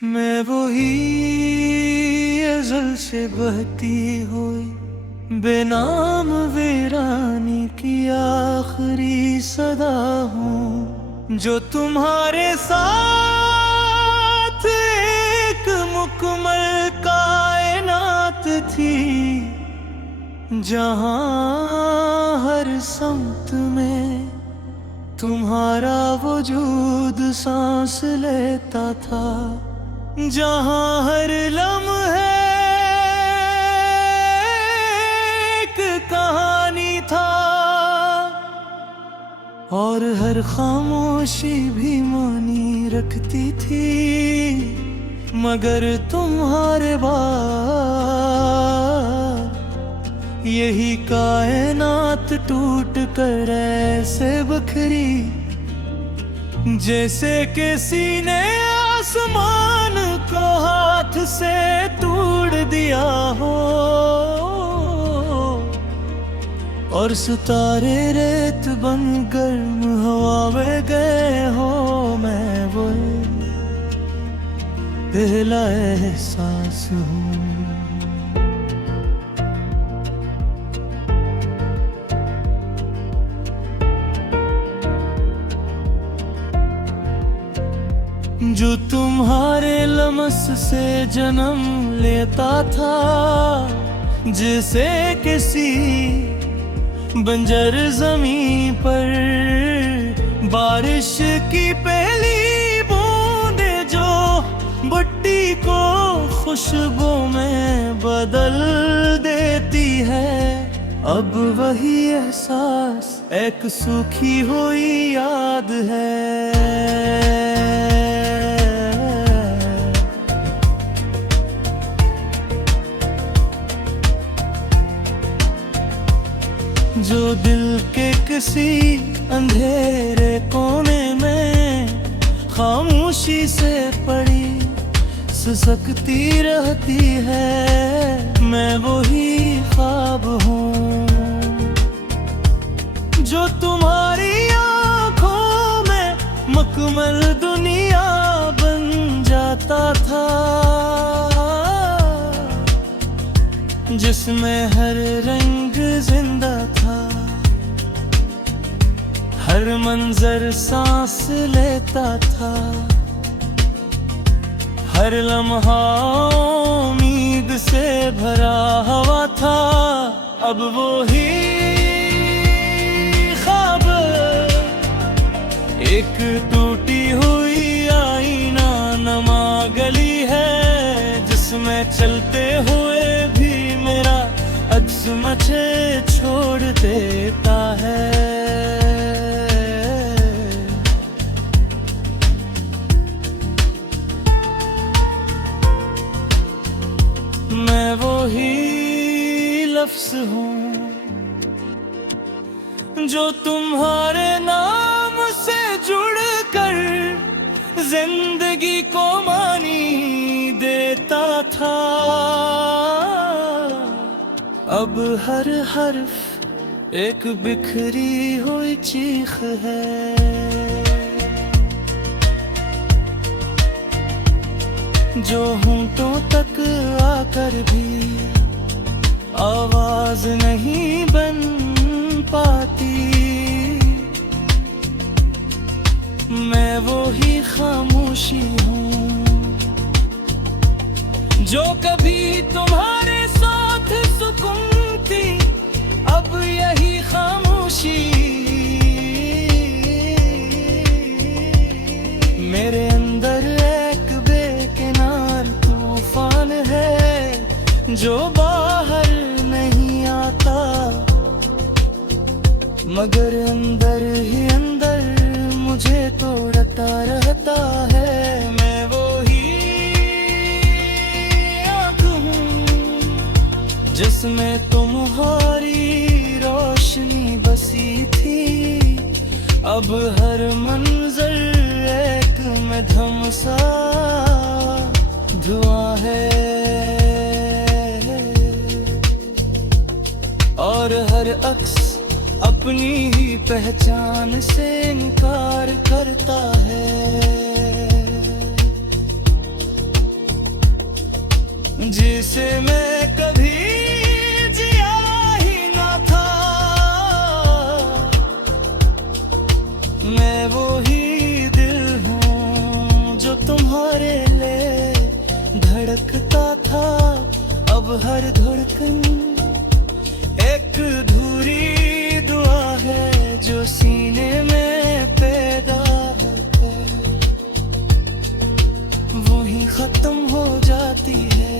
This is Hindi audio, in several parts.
मैं वही अज़ल से बहती हुई बेनाम वीरानी की आखिरी सदा हूँ, जो तुम्हारे साथ एक मुकम्मल कायनात थी, जहाँ हर समत में तुम्हारा वजूद सांस लेता था, जहाँ हर लम्हे एक कहानी था और हर खामोशी भी मानी रखती थी। मगर तुम्हारे बाद यही कायनात टूट कर ऐसे बखरी, जैसे किसी ने आसमान को हाथ से तोड़ दिया हो और सितारे रेत बन गर्म हवा में गए हो। मैं वो पहला एहसास हूँ। जो तुम्हारे लमस से जन्म लेता था, जिसे किसी बंजर जमीन पर बारिश की पहली बूंदे जो भुट्टी को खुशबू में बदल देती है, अब वही एहसास एक सूखी हुई याद है। जो दिल के किसी अंधेरे कोने में खामोशी से पड़ी सिसकती रहती है, मैं वही ख्वाब हूँ जो तुम्हारी आँखों में मुकम्मल दुनिया बन जाता था, जिसमें हर रंग जिंदा था, हर मंजर सांस लेता था, हर लम्हा उम्मीद से भरा हुआ था। अब वो ही ख्वाब एक टूटी हुई आईना नमा गली है, जिसमें चलते हुए भी मेरा अक्स मुझे छोड़ देता है। मैं वही लफ्ज़ हूँ जो तुम्हारे नाम से जुड़कर जिंदगी को मानी देता था। अब हर हर्फ एक बिखरी हुई चीख है, जो होंठों तक आकर भी आवाज नहीं बन पाती। मैं वो ही खामोशी हूँ जो कभी तुम्हारे साथ सुकून थी, अब यही खामोशी मेरे अंदर एक बेकिनार तूफान है, जो बाहर नहीं आता मगर अंदर ही अंदर मुझे तोड़ता रहता है। मैं वही आँख हूँ जिसमें तुम्हारी रोशनी बसी थी, अब हर मंजर एक में धमसा धुआं है और हर अक्स अपनी ही पहचान से इनकार करता है। जिसे मैं कभी जिया ही ना था। मैं वो ही दिल हूँ जो तुम्हारे लिए धड़कता था। अब हर धड़कन एक अधूरी दुआ है जो सीने में पैदा होकर वो ही खत्म हो जाती है।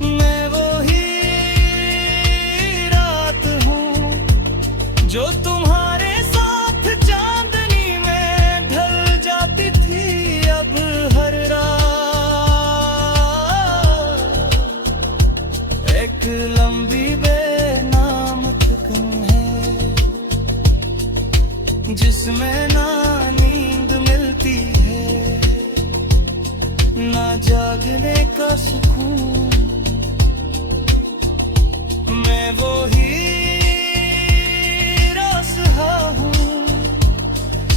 मैं वो ही रात हूँ जो तुम्हारे साथ चांदनी में ढल जाती थी। अब हर एक लंबी बेनाम थकन है जिसमें ना नींद मिलती है ना जागने का सुकून। मैं वो ही रास्ता हूँ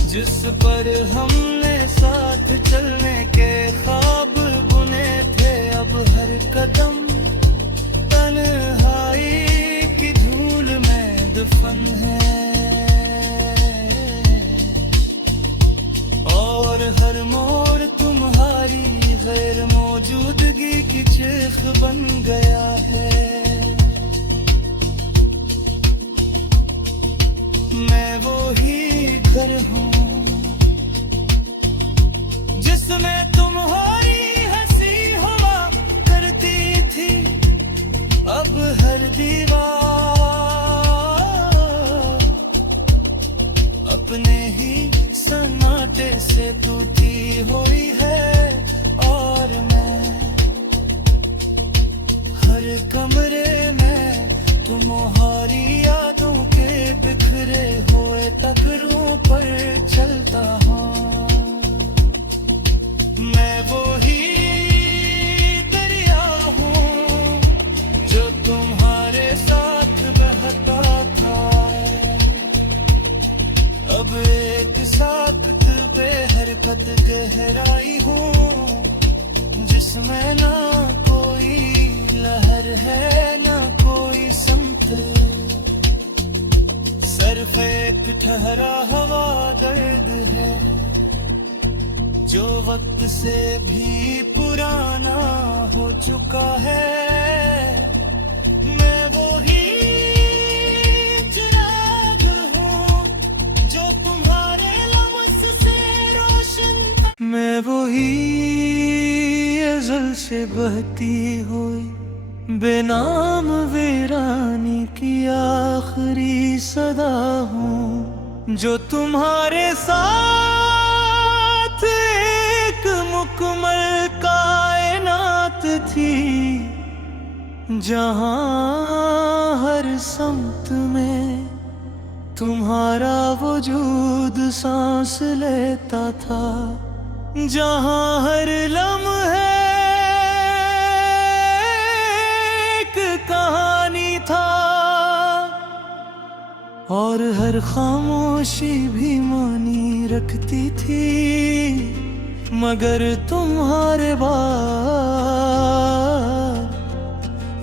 जिस पर हमने साथ चलने के ख्वाब बुने थे। अब हर कदम तन्हाई की धूल में दफन है और हर मोड़ तुम्हारी गैर मौजूदगी की चीख बन गया है। मैं वो ही घर हूँ जिसमें तुम्हारी हंसी हुआ करती थी। अब हर दीवार अपने ही सन्नाटे से टूटी हुई है और मैं हर कमरे में तुम्हारी यादों के बिखरे हुए टकरों पर चलता हूँ। मैं वो ही दरिया हूँ जो तुम्हारे साथ बहता था। अब एक साख्त बेहरकत गहराई हूँ जिसमें ना कोई लहर है ना कोई समत। सिर्फ एक ठहरा हवा दर्द है जो वक्त से भी पुराना हो चुका है। मैं वो ही चिराग हूँ जो तुम्हारे लम्स से रोशन। मैं वो ही अज़ल से बहती हुई बेनाम वीरानी की आखिरी सदा हूँ जो तुम्हारे साथ एक मुकम्मल कायनात थी जहाँ हर समत में तुम्हारा वजूद सांस लेता था। जहाँ हर लम्हे एक कहानी था और हर खामोशी भी मानी रखती थी। मगर तुम्हारे बाद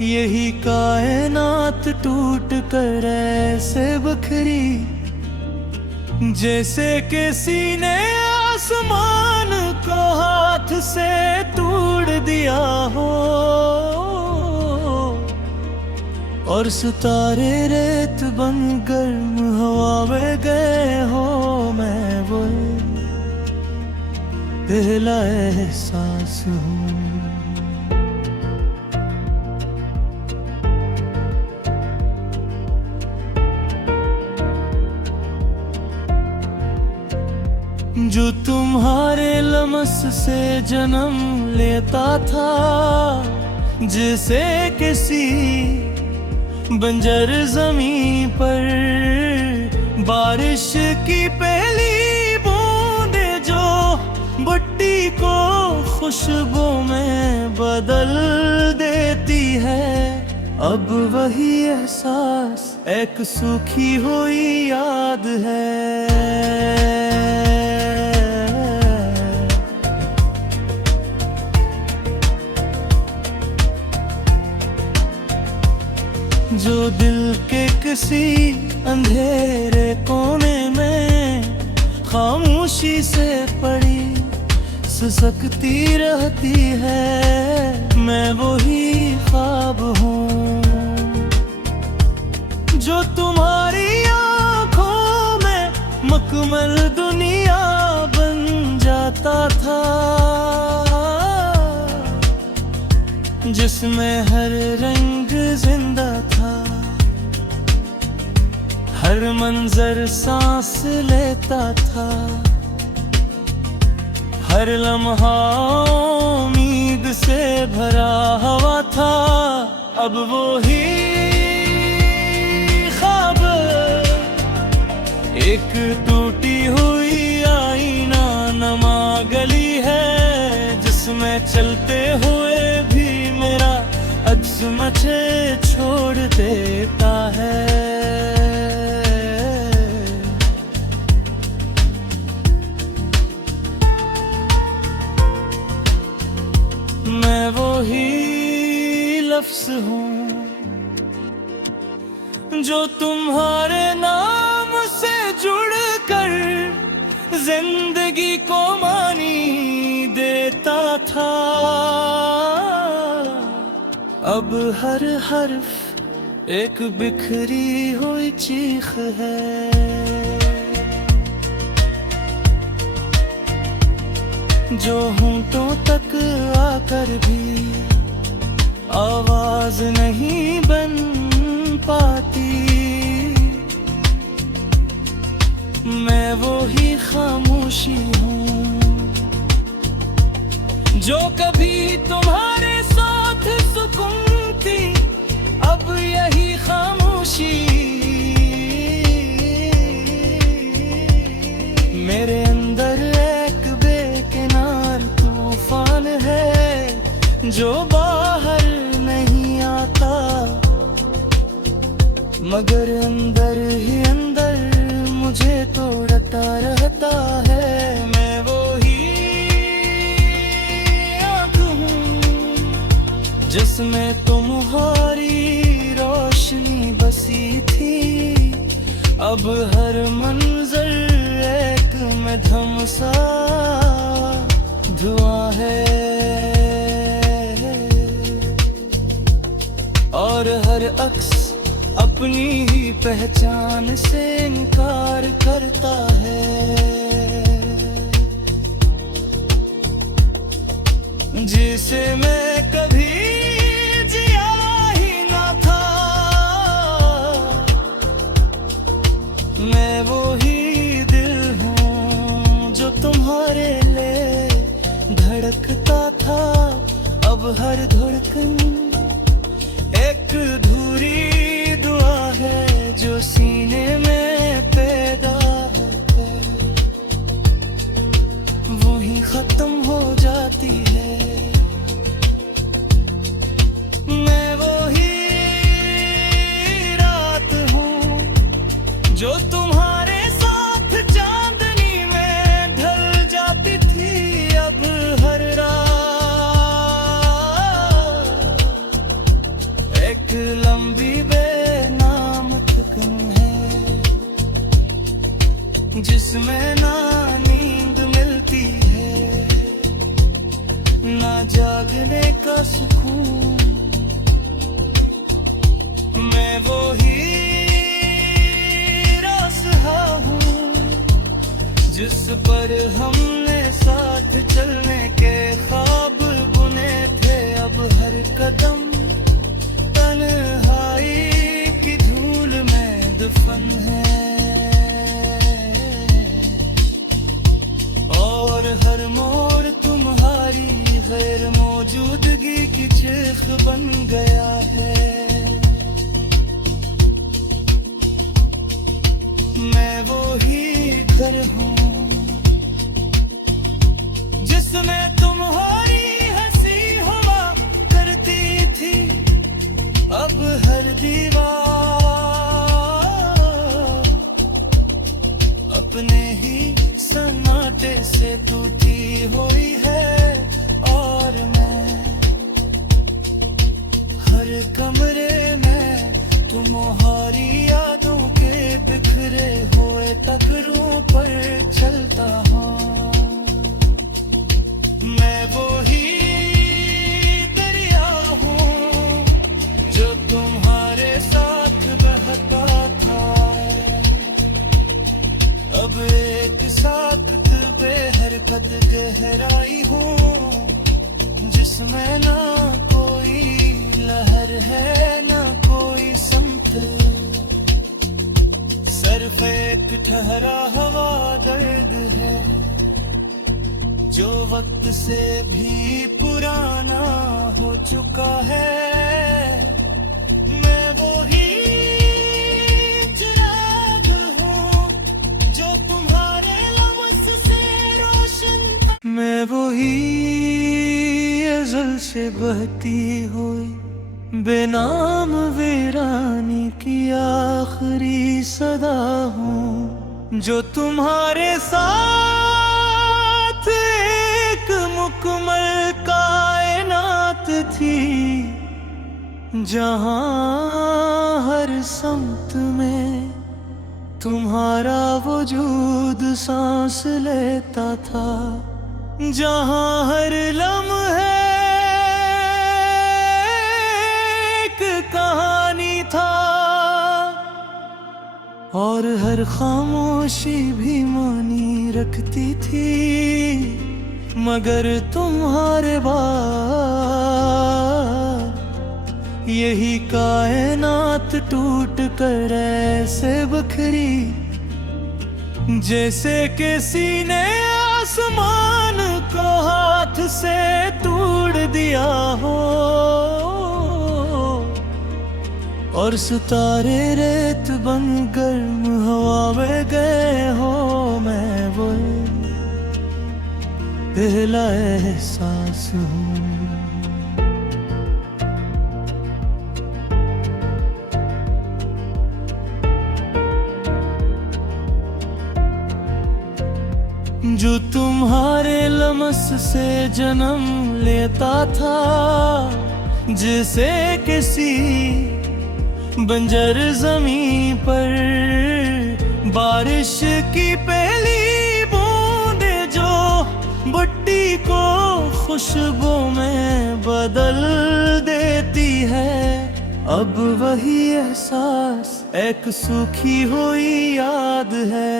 यही कायनात टूट कर ऐसे बखरी जैसे किसी ने आसमान को हाथ से तोड़ दिया हो और सितारे रेत बन गर्म हवा में गए हो। मैं वो पहला एहसास हूँ जो तुम्हारे लम्स से जन्म लेता था, जिसे किसी बंजर जमीन पर बारिश की पहली बूंदे जो भट्टी को खुशबू में बदल देती है। अब वही एहसास एक सूखी हुई याद है। जो दिल के किसी अंधेरे कोने में खामोशी से पड़ी सिसकती रहती है। मैं वही ख्वाब हूँ जो तुम्हारी आँखों में मुकम्मल दुनिया बन जाता था, जिसमें हर रंग जिंदा था, हर मंजर सांस लेता था, हर लम्हा उम्मीद से भरा हुआ था। अब वो ही ख्वाब एक टूटी हुई आईना नमा गली है, जिसमें चलते हुए भी मेरा अक्स मुझे छोड़ देता है। मैं वो ही लफ्ज़ हूँ जो तुम्हारे नाम से जुड़कर जिंदगी को मानी देता था। अब हर हर्फ एक बिखरी हुई चीख है, जो होंठों तक आकर भी आवाज नहीं बन पाती। मैं वो ही खामोशी हूँ जो कभी तुम्हारे साथ सुकून थी, अब यही खामोशी मेरे अंदर एक बेकिनार तूफान है, जो बाहर नहीं आता मगर अंदर ही अंदर मुझे तोड़ता रहता है। मैं वो ही आँख हूँ जिसमें तुम्हारी रोशनी बसी थी, अब हर मंजर एक में धमसा धुआं है, और हर अक्स अपनी ही पहचान से इनकार करता है। जिसे मैं कभी जिया ही ना था, मैं वो ही दिल हूँ जो तुम्हारे लिए धड़कता था। अब हर धड़कन एक अधूरी दुआ है जो सीने में पैदा है, वो ही खत्म हो जाती है। मैं वो ही रात हूँ जो तुम्हारे साथ चांदनी में ढल जाती थी, अब हर एक लंबी बेनाम थकन है, जिसमें ना नींद मिलती है ना जागने का सुकून। मैं वो ही रास्ता हूँ जिस पर हमने साथ चलने के ख्वाब बुने थे, अब हर कदम तन्हाई की धूल में दफन है, और हर मोड़ तुम्हारी गैर मौजूदगी की चीख बन गया है। मैं वो ही घर हूँ जिसमें तुम्हारी हंसी हुआ करती थी, अब हर दीवार अपने ही सन्नाटे से टूटी हुई है, और मैं हर कमरे में खाई हूँ जिसमें ना कोई लहर है ना कोई समतल, सिर्फ एक ठहरा हवा दर्द है जो वक्त से भी पुराना हो चुका है। मैं वही चिराग हूँ जो तुम्हारे लफ्ज़ से रोशन, मैं वही अज़ल से बहती हुई बेनाम वीरानी की आखिरी सदा हूँ जो तुम्हारे साथ एक मुकम्मल कायनात थी, जहाँ हर समत में तुम्हारा वजूद सांस लेता था, जहाँ हर लम्हे एक कहानी था और हर खामोशी भी मानी रखती थी। मगर तुम्हारे बाद यही कायनात टूट कर ऐसे बखरी जैसे किसी ने आसमान को हाथ से तोड़ दिया हो और सितारे रेत बन गर्म हवा में गए हो। मैं वो पहला एहसास हूँ। जो तुम्हारे लमस से जन्म लेता था, जिसे किसी बंजर जमीन पर बारिश की पहली बूंदे जो भुट्टी को खुशबू में बदल देती है, अब वही एहसास एक सूखी हुई याद है।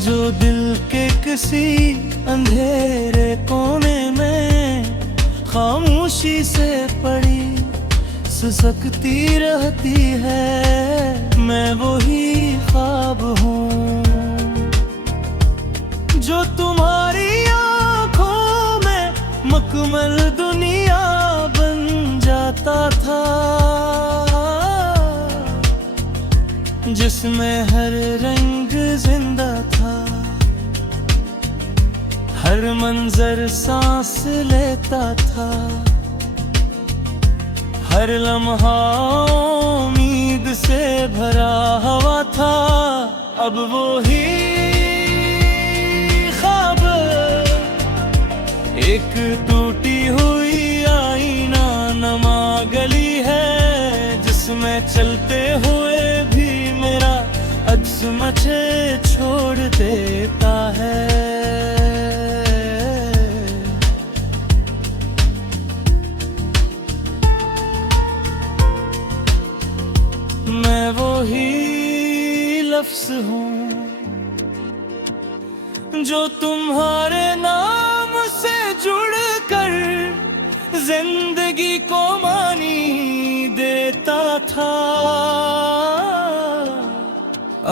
जो दिल के किसी अंधेरे कोने में खामोशी से पड़ी सिसकती रहती है, मैं वही ख्वाब हूँ जो तुम्हारी आँखों में मुकम्मल दुनिया बन जाता था, जिसमें हर रंग जिंदा था, हर मंजर सांस लेता था, हर लम्हा उम्मीद से भरा हुआ था। अब वो ही ख्वाब एक टूटी हुई आईना नमा गली है, जिसमें चलते हुए भी मेरा अक्स मुझे छोड़ देता है। मैं वही लफ्ज़ हूँ जो तुम्हारे नाम से जुड़कर जिंदगी को मानी देता था,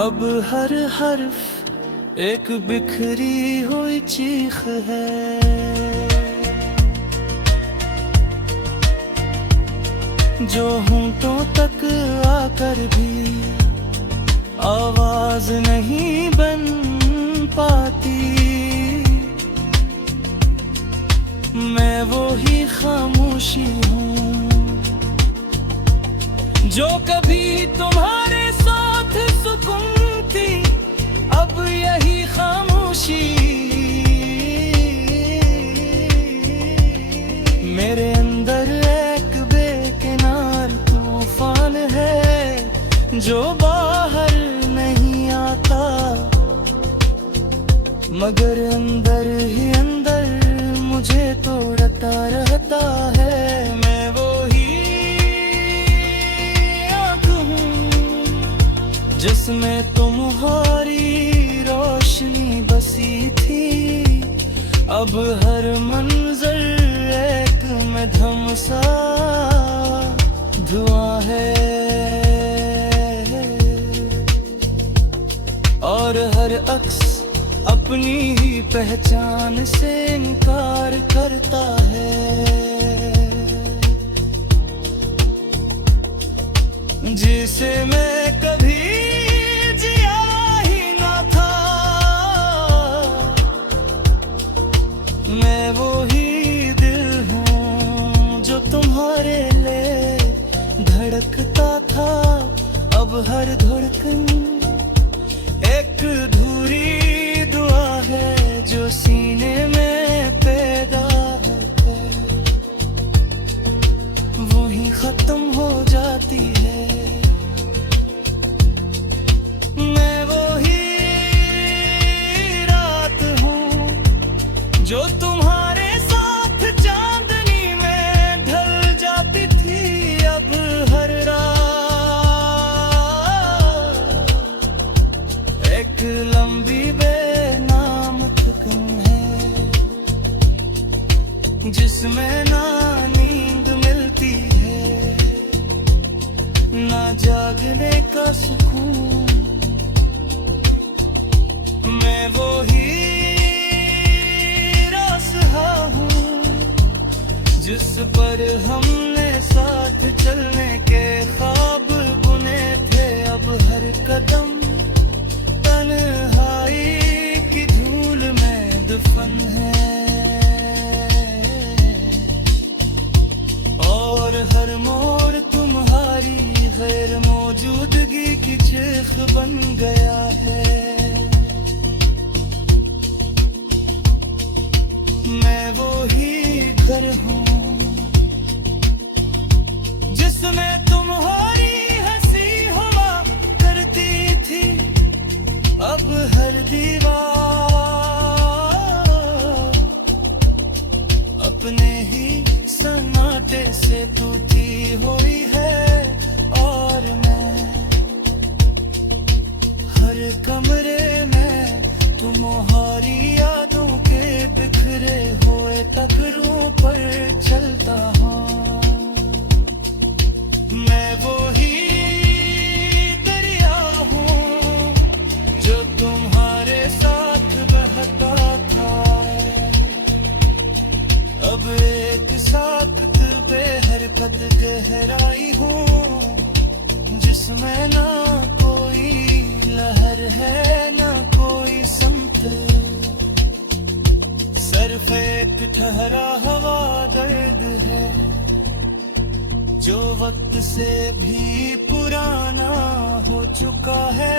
अब हर हर्फ एक बिखरी हुई चीख है, जो होंठों तक आकर भी आवाज नहीं बन पाती। मैं वही खामोशी हूँ जो कभी तुम्हारे साथ सुकून थी, अब यही खामोशी मेरे अंदर एक बेकिनार तूफान है जो बाहर नहीं आता, मगर अंदर ही अंदर मुझे तोड़ता रहता है। मैं वही जिसमें तुम्हारी रोशनी बसी थी। अब हर मंजर एक में धमसा धुआं है, और हर अक्स अपनी ही पहचान से इनकार करता है। जिसे मैं कभी जिया ही ना था, मैं वो ही दिल हूँ जो तुम्हारे लिए धड़कता था। अब हर धड़कन एक अधूरी दुआ है जो सीने में पैदा है, वो ही खत्म हो जाती है। मैं वो ही रात हूँ जो तुम्हारे साथ चांदनी में ढल जाती थी। अब हर रात एक लंबी बेनाम थकन है, जिसमें ना नींद मिलती है ना जागने का सुकून। मैं वो ही रास्ता हूँ जिस पर हमने साथ चलने के ख्वाब बुने थे। अब हर कदम तन्हाई की धूल में दफन है, और हर मोड़ तुम्हारी गैर मौजूदगी की चीख बन गया है। मैं वो ही घर हूँ जिसमें तुम्हारी हंसी हुआ करती थी। अब हर दीवार अपने ही सन्नाटे से टूटी हुई है, और मैं हर कमरे में तुम्हारी यादों के बिखरे हुए टकरों पर चलता हूँ। मैं वो ही दरिया हूँ जो तुम्हारे साथ बहता था। अब एक साख्त बेहरकत गहराई हूँ जिसमें ना कोई लहर है ना कोई समत। सिर्फ एक ठहरा हवा दर्द है जो वक्त से भी पुराना हो चुका है।